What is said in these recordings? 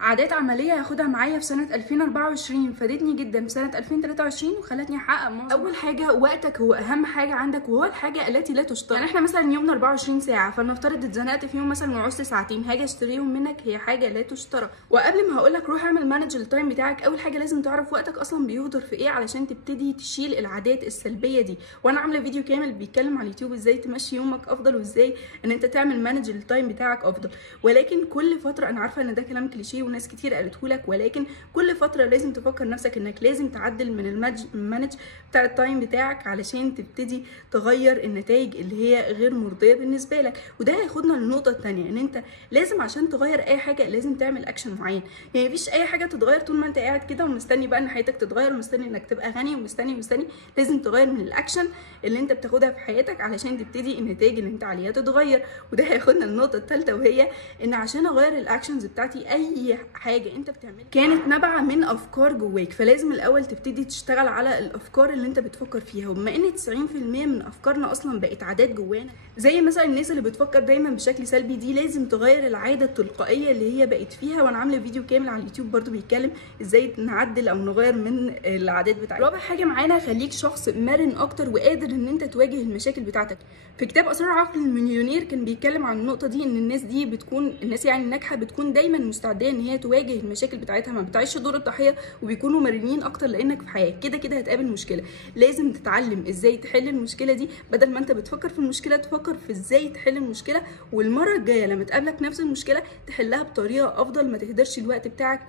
عادات عمليه هاخدها معايا في سنه 2024 فادتني جدا في سنه 2023 وخلتني احقق معظم. اول حاجه وقتك هو اهم حاجه عندك وهو الحاجه التي لا تشترى. يعني احنا مثلا يومنا 24 ساعه، فلنفترض اتزنقت في يوم مثلا وعوزت ساعتين هاجي اشتريهم منك، هي حاجه لا تشترى. وقبل ما هقول لك روح اعمل مانج التايم بتاعك، اول حاجه لازم تعرف وقتك اصلا بيهدر في ايه علشان تبتدي تشيل العادات السلبيه دي. وانا عامله فيديو كامل بيتكلم على اليوتيوب ازاي تمشي يومك افضل وازاي ان انت تعمل مانج التايم بتاعك افضل. ولكن كل فتره، انا عارفه ان ده كلام كليشيه وناس كتير قالته لك، ولكن كل فتره لازم تفكر نفسك انك لازم تعدل من المانج بتاع التايم بتاعك علشان تبتدي تغير النتائج اللي هي غير مرضيه بالنسبه لك. وده هياخدنا للنقطه الثانيه، ان انت لازم عشان تغير اي حاجه لازم تعمل اكشن معين. يعني مفيش اي حاجه تتغير طول ما انت قاعد كده ومستني بقى ان حياتك تتغير ومستني انك تبقى غني ومستني. لازم تغير من الاكشن اللي انت بتاخدها في حياتك علشان تبتدي النتائج اللي انت عليها تتغير. وده هياخدنا للنقطه الثالثه، وهي ان عشان اغير الاكشنز بتاعتي اي حاجه انت بتعملها كانت نابعه من افكار جواك، فلازم الاول تبتدي تشتغل على الافكار اللي انت بتفكر فيها. وبما ان 90% من افكارنا اصلا بقت عادات جوانا، زي مثلا الناس اللي بتفكر دايما بشكل سلبي، دي لازم تغير العاده التلقائيه اللي هي بقت فيها. وانا عامله فيديو كامل على اليوتيوب برده بيتكلم ازاي نعدل او نغير من العادات بتاعتنا. رابع حاجه معانا، خليك شخص مرن اكتر وقادر ان انت تواجه المشاكل بتاعتك. في كتاب اسرار عقل المليونير كان بيتكلم عن النقطه دي، ان الناس دي بتكون الناس يعني الناجحه بتكون دايما مستعده ان هي تواجه المشاكل بتاعتها، ما بتعيش دور الضحيه، وبيكونوا مرنين اكتر لانك في حياتك كده كده هتقابل مشكله. لازم تتعلم ازاي تحل المشكله دي، بدل ما انت بتفكر في المشكله تفكر في ازاي تحل المشكله، والمره الجايه لما تقابلك نفس المشكله تحلها بطريقه افضل، ما تهدرش الوقت بتاعك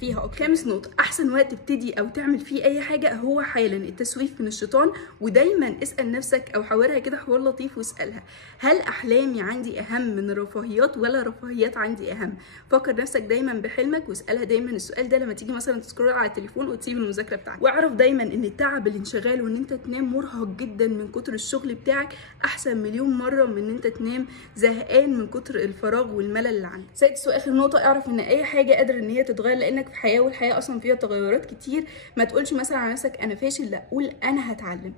فيها اكتر. خامس نقطه، احسن وقت تبتدي او تعمل فيه اي حاجه هو حالا. التسويف من الشيطان. ودايما اسال نفسك او حاورها كده حوار لطيف واسالها، هل احلامي عندي اهم من الرفاهيات ولا رفاهيات عندي اهم؟ فكر نفسك دايما بحلمك واسالها دايما السؤال ده لما تيجي مثلا تسكرول على التليفون وتسيب المذاكره بتاعتك. واعرف دايما ان التعب، الانشغال، وان انت تنام مرهق جدا من كتر الشغل بتاعك احسن مليون مره من ان انت تنام زهقان من كتر الفراغ والملل اللي عندك. سادس واخر نقطه، اعرف ان اي حاجه قادر ان هي تتغير لانك في حياه، والحياه اصلا فيها تغيرات كتير. ما تقولش مثلا على نفسك انا فاشل، لا قول انا هتعلم،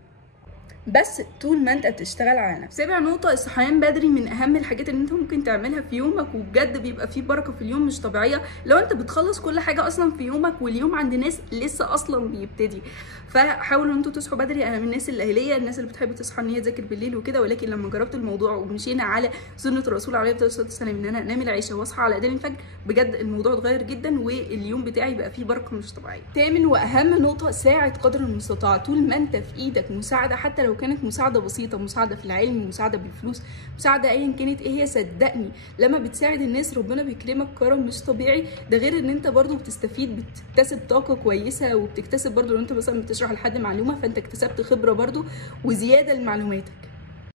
بس طول ما انت بتشتغل على نفسك. سابع نقطه، الصحيان بدري من اهم الحاجات اللي انت ممكن تعملها في يومك، وبجد بيبقى فيه بركه في اليوم مش طبيعيه لو انت بتخلص كل حاجه اصلا في يومك، واليوم عند ناس لسه اصلا بيبتدي. فحاولوا ان انتوا تصحوا بدري. انا من الناس الاهليه، الناس اللي بتحب تصحى ان هي تذاكر بالليل وكده، ولكن لما جربت الموضوع ومشينا على سنه الرسول عليه الصلاه والسلام ان انا انام العشاء واصحى على اذان الفجر، بجد الموضوع اتغير جدا واليوم بتاعي بقى فيه بركه مش طبيعيه. تامن واهم نقطه، ساعد قدر المستطاع. طول ما انت في ايدك مساعده، حتى لو كانت مساعده بسيطه، مساعده في العلم، مساعده بالفلوس، مساعده ايا كانت ايه هي، صدقني لما بتساعد الناس ربنا بيكرمك كرم مش طبيعي. ده غير ان انت برضو بتستفيد، بتكتسب طاقه كويسه، وبتكتسب برضو لو انت مثلا بتشرح لحد معلومه فانت اكتسبت خبره برضو وزياده لمعلوماتك.